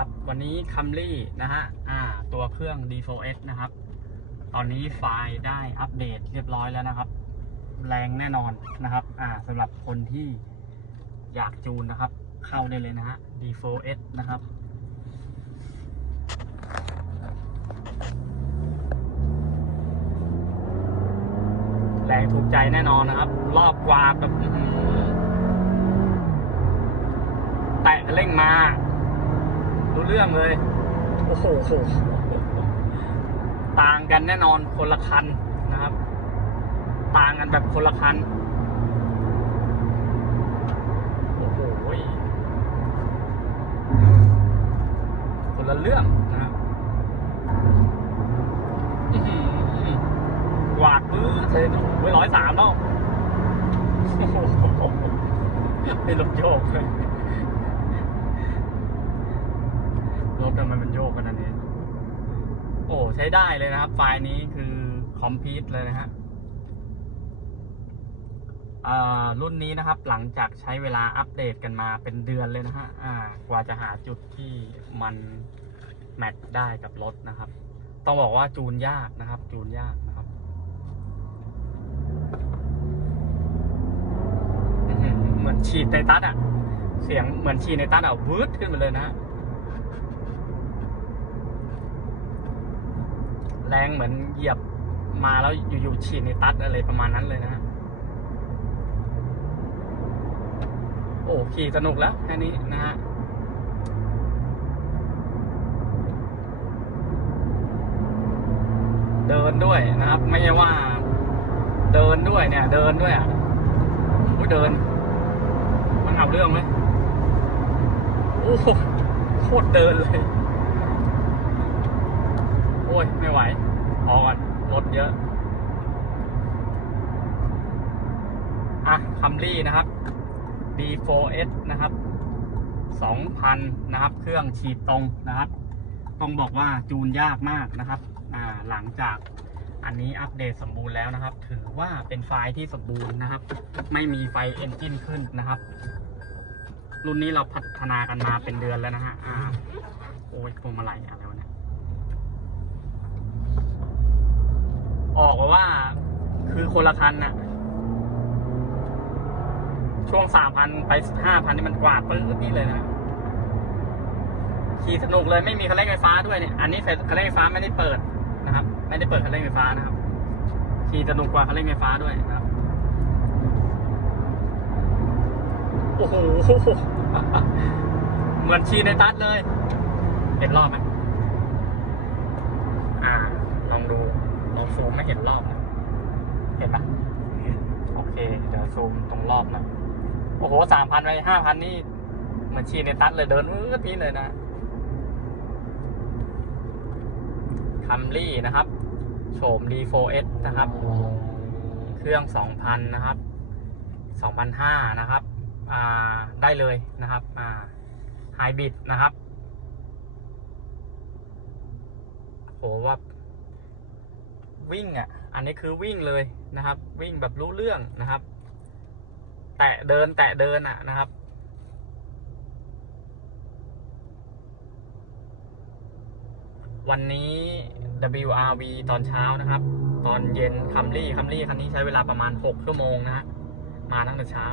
ครับ วันนี้คัมรี่นะฮะอ่า ตัวเครื่อง D4S นะครับ ตอนนี้ไฟล์ได้อัปเดตเรียบร้อยแล้วนะครับ แรงแน่นอนนะครับ อ่าสำหรับคนที่อยากจูนนะครับ เข้าได้เลยนะฮะ D4S นะครับแรงถูกใจแน่นอนนะครับ รอบกว่าแบบแตะเร่งมา รู้เรื่องเลย โอ้โห ต่างกันแน่นอนคนละคันนะครับ ต่างกันแบบคนละคัน โอ้โหคนละเรื่องนะครับอื้อหือกวาดปื้อเทนไว้ร้อยสามแล้วโอ้โหเป็นรถโยกเลย ร ถทำไมมันโยกขนาดนี้ โอ้ใช้ได้เลยนะครับ ไฟล์นี้คือคอมพิวต์เลยนะฮะรุ่นนี้นะครับ หลังจากใช้เวลาอัปเดตกันมาเป็นเดือนเลยนะฮะกว่าจะหาจุดที่มันแมทได้กับรถนะครับ ต้องบอกว่าจูนยากนะครับ จูนยากนะครับเหมือนฉีดในตัดอะเสียงเหมือนฉีดในตัดอะวืดขึ้นมาเลยนะฮะ แรงเหมือนเหยียบมาแล้วอยู่ๆฉีดในตัดอะไรประมาณนั้นเลยนะฮะโอ้ขี่สนุกแล้วแค่นี้นะฮะเดินด้วยนะครับ ไม่ใช่ว่า เดินด้วยเนี่ย เดินด้วยอะโอ้เดิน มันเอาเรื่องไหมโอ้โหโคตรเดินเลย อ้ย ไม่ไหวพอก่อนรถเยอะ อะคัมรี่นะครับ D4S นะครับ 2,000 นะครับ เครื่องฉีดตรงนะครับ ต้องบอกว่าจูนยากมากนะครับ อ่า หลังจากอันนี้อัปเดตสมบูรณ์แล้วนะครับ ถือว่าเป็นไฟล์ที่สมบูรณ์นะครับ ไม่มีไฟเอนจินขึ้นนะครับ รุ่นนี้เราพัฒนากันมาเป็นเดือนแล้วนะฮะ อ่า โอ้ยพวงมาลัยอะไร วะเนี่ยอกมาว่า คือคนละคันน่ะ ช่วงสามพันไปห้าพันนี่มันกวาดปื๊ดนี่เลยนะขี่สนุกเลยไม่มีคันเร่งไฟฟ้าด้วยเนี่ยอันนี้คันเร่งไฟฟ้าไม่ได้เปิดนะครับ ไม่ได้เปิดคันเร่งไฟฟ้านะครับขี่สนุกกว่าคันเร่งไฟฟ้าด้วยนะครับโอ้โหเหมือนชีในตัดเลยเห็นรอบไหมอ่า ลองดู ลองซูมไม่เห็นรอบนะเห็นปะโอเค เดี๋ยวซูมตรงรอบนะโอ้โหสามพันไปห้าพันนี่เหมือนชีในตัดเลยเดินอื้อนี้เลยนะคัมรี่นะครับ โฉม D4S นะครับ เครื่อง 2,000 นะครับ2,500นะครับ อ่า ได้เลยนะครับ อ่าไฮบริดนะครับ โหว่า วิ่งอะ อันนี้คือวิ่งเลยนะครับ วิ่งแบบรู้เรื่องนะครับ แตะเดินแตะเดินอะนะครับ วันนี้ WRV ตอนเช้านะครับ ตอนเย็นคัมรี่คัมรี่คันนี้ใช้เวลาประมาณ 6 ชั่วโมงนะฮะมาตั้งแต่เช้า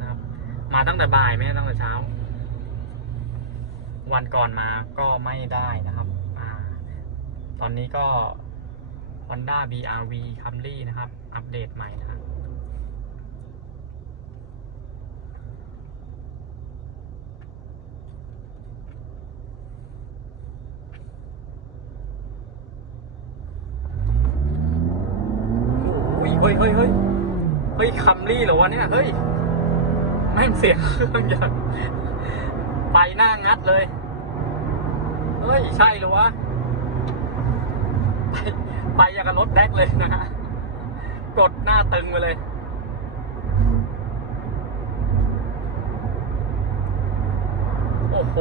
นะครับ มาตั้งแต่บ่ายไม่ตั้งแต่เช้า วันก่อนมาก็ไม่ได้นะครับ อ่า ตอนนี้ก็ Honda BRV Camry นะครับ อัปเดตใหม่นะครับโอ้ยเฮ้ยเฮ้ยเฮ้ยเฮ้ยคัมรี่เหรอวะเนี่ยเฮ้ยไม่งเสียงเครื่องย่างไปหน้างัดเลย เฮ้ย ใช่เหรอวะ ไปอย่างกับรถแดกเลยนะฮะกดหน้าตึงไปเลย โอ้โห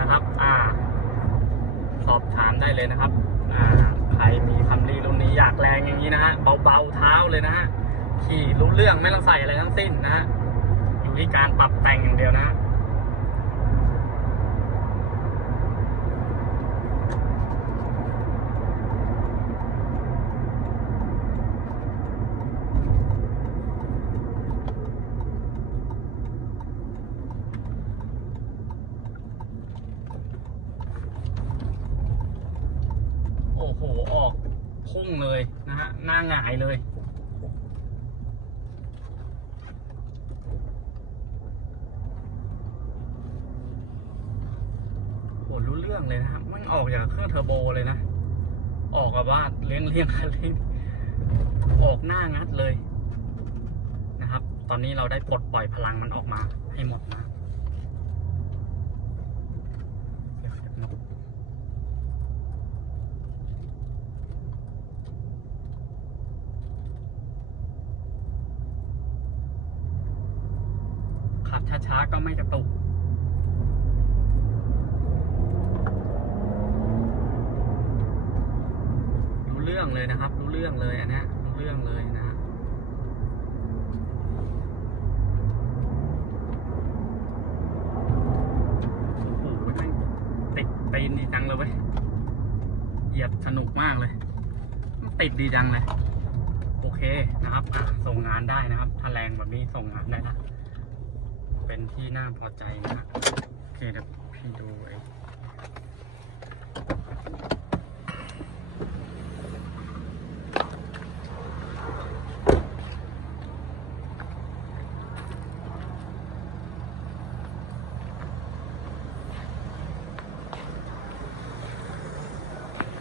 นะครับ อ่า สอบถามได้เลยนะครับ อ่า ใครมีคัมรี่รุ่นนี้อยากแรงอย่างนี้นะฮะ เบาๆเท้าเลยนะฮะ ขี่รู้เรื่องไม่ต้องใส่อะไรทั้งสิ้นนะฮะ อยู่ที่การปรับแต่งอย่างเดียวนะฮะ โห ออกพุ่งเลยนะฮะหน้าหงายเลย โหรู้เรื่องเลยนะมันออกจากเครื่องเทอร์โบเลยนะ ออกกับว่าเลี้ยงเลี้ยงคันเร่งออกหน้างัดเลยนะครับ ตอนนี้เราได้ปลดปล่อยพลังมันออกมาให้หมดนะเดี๋ยวเดี๋ยวนกขับช้าๆ ก็ไม่กระตุกรู้เรื่องเลยนะครับ รู้เรื่องเลยอันนี้รู้เรื่องเลยนะฮะโอ้โหแม่ติดตีนดีจังเลยเว้ยเหยียบสนุกมากเลย ติดดีจังเลย โอเคนะครับ อะ ส่งงานได้นะครับถ้าแรงแบบนี้ส่งงานได้นะ เป็นที่น่าพอใจนะโอเคเดี๋ยวพี่ดูไอ้